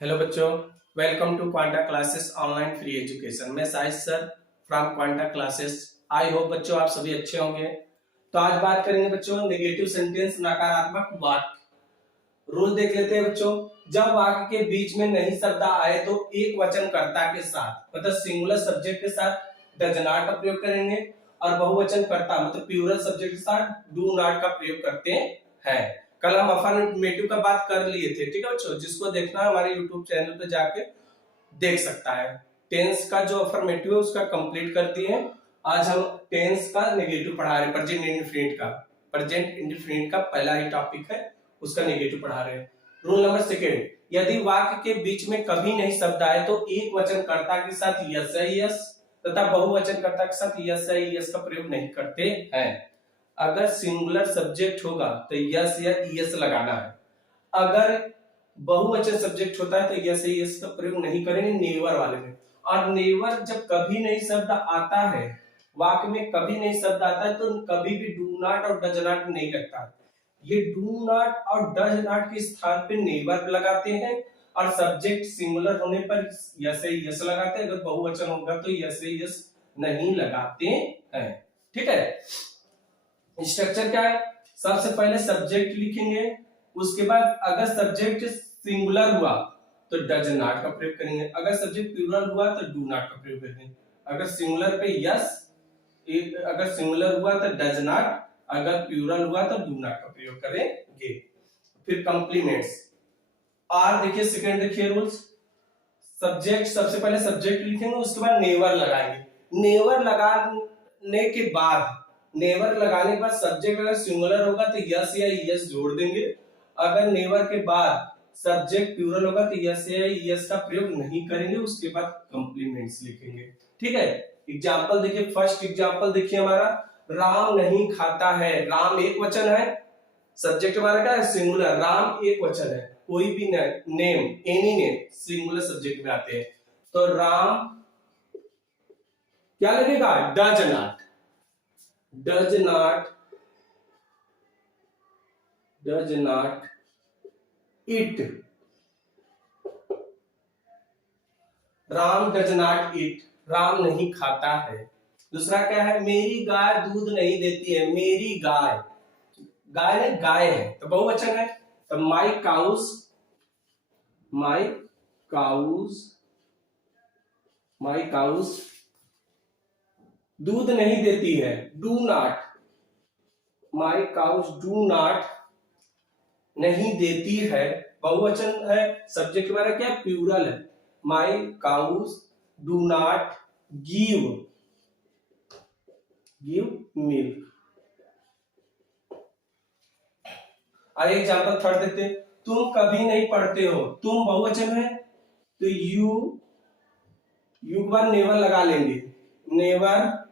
Hello बच्चों, welcome to Quanta classes online free education. मैं साइज sir from Quanta classes. I hope बच्चों आप सभी अच्छे होंगे। तो आज बात करेंगे बच्चों नेगेटिव सेंटेंस, नकारात्मक वाक्य। रूल देख लेते हैं बच्चों। जब वाक्य के बीच में नहीं शब्द आए तो एक वचन कर्ता के साथ मतलब सिंगुलर सब्जेक्ट के साथ डज नॉट का प्रयोग करेंगे और बहुवचन कर्ता मतलब प्लूरल सब्जेक्ट के साथ डू नॉट का प्रयोग करते हैं। कल हम अफर्मेटिव का बात कर लिए थे, ठीक है बच्चों। जिसको देखना है हमारे यूट्यूब चैनल पे जाके देख सकता है। टेंस का जो अफर्मेटिव है उसका कंप्लीट कर दिए हैं। आज हम टेंस का नेगेटिव पढ़ा रहे हैं, प्रेजेंट इंडेफिनिट का पहला ही टॉपिक है, उसका नेगेटिव पढ़ा रहे हैं। रूल नंबर सेकेंड, यदि वाक्य के बीच में कभी नहीं शब्द आए तो एक वचन कर्ता के साथ यस या यस तथा बहुवचन कर्ता के साथ यस या यस का प्रयोग नहीं करते हैं। अगर सिंगुलर सब्जेक्ट होगा तो यस या यस लगाना है। अगर बहुवचन सब्जेक्ट होता है तो यस या यस का प्रयोग नहीं करेंगे नेवर वाले में। और नेवर जब कभी नहीं शब्द आता है, वाक्य में कभी नहीं शब्द आता है तो कभी भी डू नॉट और डज नॉट नहीं लगता। ये डू नॉट और डज नॉट के स्थान पे नेवर लगाते हैं और सब्जेक्ट सिंगुलर होने पर यस या यस लगाते हैं। अगर बहुवचन होगा तो यस या यस नहीं लगाते हैं। ठीक है, स्ट्रक्चर क्या है? सबसे पहले सब्जेक्ट लिखेंगे, उसके बाद अगर सब्जेक्ट सिंगुलर हुआ तो डज नॉट का प्रयोग करेंगे, अगर सब्जेक्ट प्लूरल हुआ तो डू नॉट का प्रयोग करेंगे। अगर सिंगुलर पे यस, अगर सिंगुलर हुआ तो डज नॉट, अगर प्लूरल हुआ तो डू नॉट का प्रयोग करेंगे। फिर कॉम्प्लीमेंट्स। और देखिए सेकंड, देखिए रूल्स। सब्जेक्ट, सबसे पहले सब्जेक्ट लिखेंगे, उसके बाद नेवर लगाएंगे। नेवर लगाने के बाद, नेवर लगाने के बाद सब्जेक्ट अगर सिंगुलर होगा तो यस या यस जोड़ देंगे। अगर नेवर के बाद सब्जेक्ट प्लूरल होगा तो यस या यस का प्रयोग नहीं करेंगे, उसके बाद कॉम्प्लीमेंट्स लिखेंगे। ठीक है, एग्जांपल देखिए। फर्स्ट एग्जांपल देखिए हमारा, राम नहीं खाता है। राम एक वचन है, सब्जेक्ट हमारा क्या है? सिंगुलर। राम एक वचन है, कोई भी name, any name singular subject में आते हैं। तो राम क्या लगेगा? Does not, does not eat। Ram does not eat, Ram नहीं खाता है। दूसरा क्या है? मेरी गाय दूध नहीं देती है। मेरी गाय, गाय ने गाय है तो बहुवचन है, तो माई काउस, माई काउस, माई काउस दूध नहीं देती है। Do not, my cows do not नहीं देती है, बहुवचन है, सब्जेक्ट हमारा क्या? प्लूरल है। My cows do not give milk. और एग्जांपल थर्ड देते हैं, तुम कभी नहीं पढ़ते हो। तुम बहुवचन है तो यू के बाद नेवर लगा लेंगे। नेवर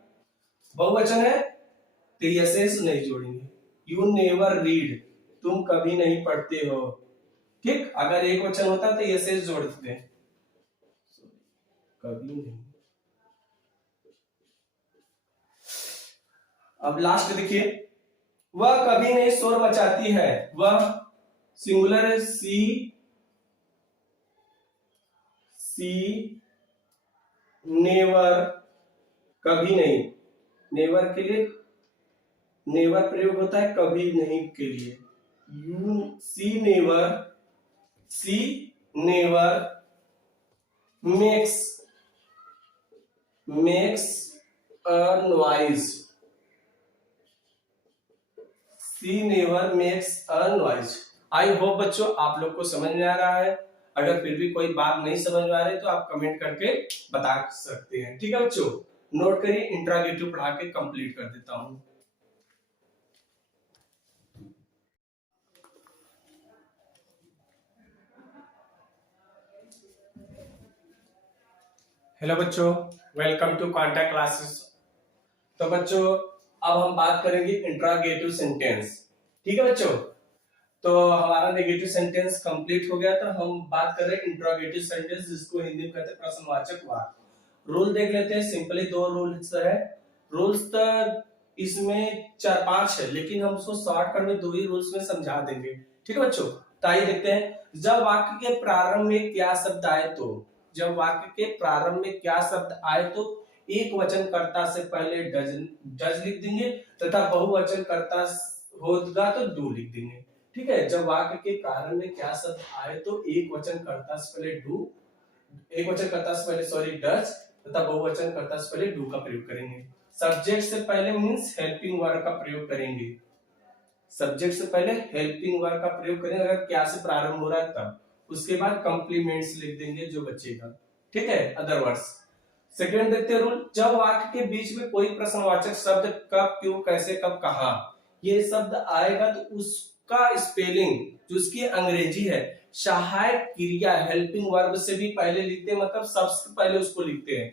बहुवचन है तो यस नहीं जोड़ेंगे। यू नेवर रीड, तुम कभी नहीं पढ़ते हो। ठीक, अगर एक वचन होता तो यस जोड़ देते, कभी नहीं। अब लास्ट देखिए, वह कभी नहीं शोर मचाती है। वह सिंगुलर है, सी नेवर, कभी नहीं। नेवर के लिए नेवर प्रयोग होता है कभी नहीं के लिए। She never makes a noise। She never makes a noise। I hope बच्चों आप लोग को समझ में आ रहा है। अगर फिर भी कोई बात नहीं समझ में आ रही तो आप कमेंट करके बता सकते हैं। ठीक है बच्चों, नोट करिए, इंट्रोगेटिव पढ़ा के कंप्लीट कर देता हूं। हेलो बच्चों, वेलकम टू क्वांटा क्लासेस। तो बच्चों अब हम बात करेंगे इंट्रोगेटिव सेंटेंस। ठीक है बच्चों, तो हमारा नेगेटिव सेंटेंस कंप्लीट हो गया, तो हम बात कर रहे हैं इंट्रोगेटिव सेंटेंस, जिसको हिंदी में कहते हैं प्रश्नवाचक वाक्य। रूल देख लेते हैं। सिंपली दो रूल्स है। रूल्स तो इसमें 4-5 है, लेकिन हम उसको शॉर्टकट में 2 ही रूल्स में समझा देंगे। ठीक है बच्चों, तो आइए देखते हैं, जब वाक्य के प्रारंभ में क्या शब्द आए तो, जब वाक्य के प्रारंभ में क्या शब्द आए तो एक वचनकर्ता से पहले डज लिख देंगे तथा बहुवचनकर्ता होगा तो डू लिख देंगे। ठीक है, जब वाक्य के प्रारंभ में क्या शब्द आए तो एक वचनकर्ता से पहले डू, एक वचनकर्ता से पहले सॉरी डज तथा बहुवचनकर्ता से पहले डू का प्रयोग करेंगे। सब्जेक्ट से पहले मींस हेल्पिंग वर्ब का प्रयोग करेंगे, सब्जेक्ट से पहले हेल्पिंग वर्ब का प्रयोग करेंगे अगर क्या से प्रारंभ हो रहा है तब। उसके बाद कॉम्प्लीमेंट्स लिख देंगे जो बचेगा। ठीक है, अदर वर्ड्स। सेकंड देखते हैं रूल, जब वाक्य के बीच में कोई प्रश्नवाचक शब्द कब, क्यों, कैसे, कब, कहां ये शब्द आएगा तो उसका स्पेलिंग जो उसकी अंग्रेजी है सहायक क्रिया हेल्पिंग वर्ब से भी पहले लिखते हैं, मतलब सबसे पहले उसको लिखते हैं।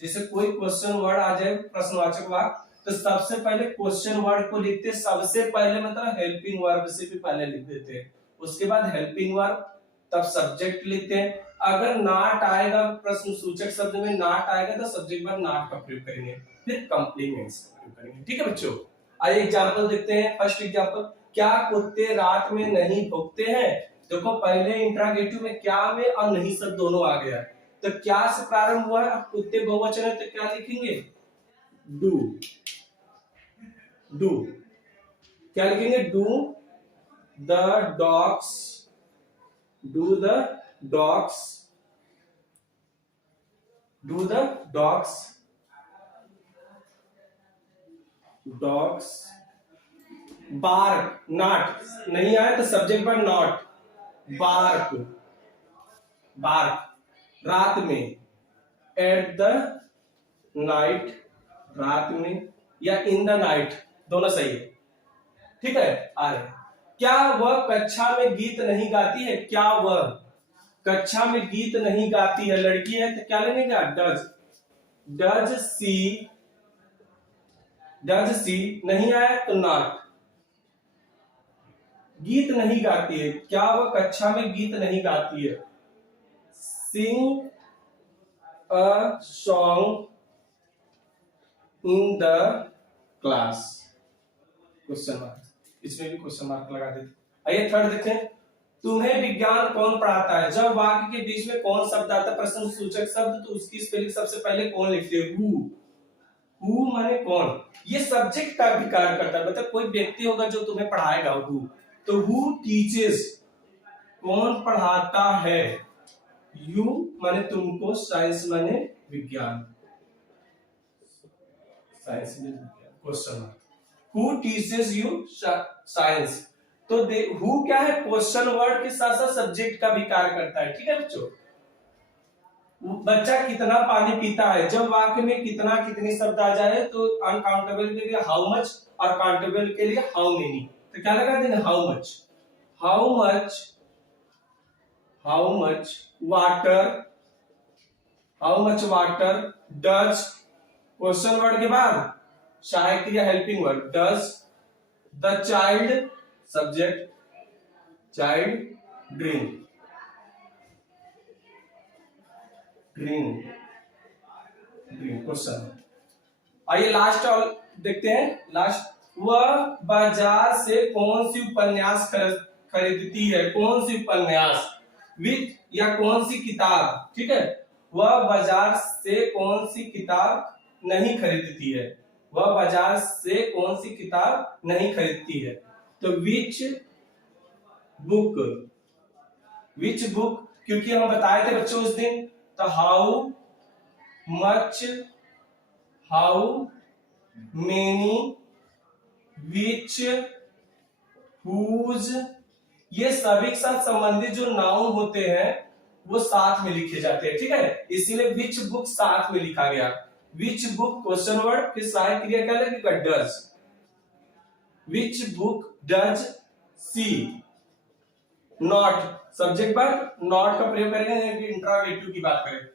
जैसे कोई क्वेश्चन वर्ड आ जाए प्रश्नवाचक वाक्य तो सबसे पहले क्वेश्चन वर्ड को लिखते हैं, सबसे पहले मतलब हेल्पिंग वर्ब से भी पहले लिख देते हैं, उसके बाद हेल्पिंग वर्ब, तब सब्जेक्ट लिखते हैं। अगर नॉट आएगा प्रश्न सूचक शब्द में नॉट आएगा तो सब्जेक्ट वर्ब नॉट का प्रयोग करेंगे, फिर कॉम्प्लीमेंट्स का प्रयोग करेंगे। ठीक है बच्चों, आइए एग्जांपल देखते हैं। फर्स्ट एग्जांपल, क्या कुत्ते रात में नहीं भौंकते हैं? देखो पहले इंट्रोगेटिव में क्या में और नहीं शब्द दोनों आ गया, तो क्या से प्रारंभ हुआ है, अब कुत्ते बहुवचन है तो क्या लिखेंगे, डू, डू क्या लिखेंगे, do the dogs, do the dogs, do the dogs, dogs bark, not नहीं आया तो सब्जेक्ट पर नॉट, बार्क, बार्क रात में, एट द नाइट रात में या इन द नाइट दोनों सही है। ठीक है, आ रहे, क्या वह कक्षा में गीत नहीं गाती है, क्या वह कक्षा में गीत नहीं गाती है, लड़की है तो क्या लगेगा, does, does she, does she नहीं आया तो नॉट, गीत नहीं गाती है, क्या वह कक्षा में गीत नहीं गाती है, sing a song in the class, question mark, इसमें भी क्वेश्चन मार्क लगा देते। आइए थर्ड देखें, तुम्हें विज्ञान कौन पढ़ाता है? जब वाक्य के बीच में कौन शब्द आता है प्रश्न सूचक शब्द तो उसकी स्पेलिंग सबसे पहले कौन लिखते हैं, हु माने कौन, ये सब्जेक्ट का भी कार्य करता है, मतलब कोई व्यक्ति होगा जो तुम्हें पढ़ाएगा, हु, तो हु टीचेस कौन पढ़ाता है, यू माने तुमको, साइंस माने विज्ञान, साइंस में विज्ञान, question mark, who teaches you science, तो हु क्या है, क्वेश्चन वर्ड के साथ साथ सब्जेक्ट का भी कार्य करता है। ठीक है बच्चों, बच्चा कितना पानी पीता है, जब वाक्य में कितना कितनी शब्द आ जाए तो अनकाउंटेबल के लिए हाउ मच और काउंटेबल के लिए हाउ मेनी, तो क्या लगा देंगे, how much, how much, how much water, how much water does, question word के बाद सहायक क्रिया helping word, does the child, subject child drink, drink, drink question. आइए लास्ट और देखते हैं, लास्ट, वह बाजार से कौन सी उपन्यास खरीदती है, कौन सी उपन्यास, विच या कौन सी किताब। ठीक है, वह बाजार से कौन सी किताब नहीं खरीदती है, वह बाजार से कौन सी किताब नहीं खरीदती है, तो विच बुक, विच बुक, क्योंकि हम बताए थे बच्चों उस दिन, तो how much, how many, which, whose, ये सभी के साथ संबंधित जो नाउन होते हैं वो साथ में लिखे जाते हैं। ठीक है, इसीलिए विच बुक साथ में लिखा गया, विच बुक क्वेश्चन वर्ड, फिर सहायक क्रिया क्या लगेगा, does, which book does she, not, subject पर नॉट का प्रयोग करेंगे, इंट्रोगेटिव की बात करें,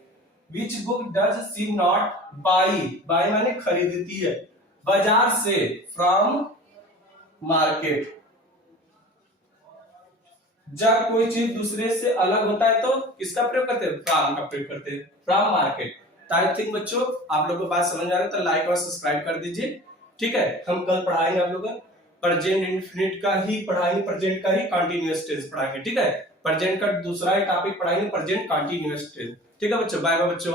which book does she not by, by माने खरीदती है, बाजार से, फ्रॉम मार्केट, जब कोई चीज दूसरे से अलग होता है तो किसका प्रयोग करते हैं, फ्रॉम का प्रयोग करते हैं, फ्रॉम मार्केट। आई थिंक बच्चों आप लोगों को बात समझ आ रहा है तो लाइक और सब्सक्राइब कर दीजिए। ठीक है, हम कल पढ़ाएंगे आप लोगों को प्रेजेंट इंडेफिनिट का ही पढ़ाएंगे, प्रेजेंट का ही कंटीन्यूअस टेंस पढ़ाएंगे। ठीक है, प्रेजेंट का दूसरा ही टॉपिक पढ़ाएंगे, प्रेजेंट कंटीन्यूअस टेंस। ठीक है बच्चों, बाय बाय बच्चों।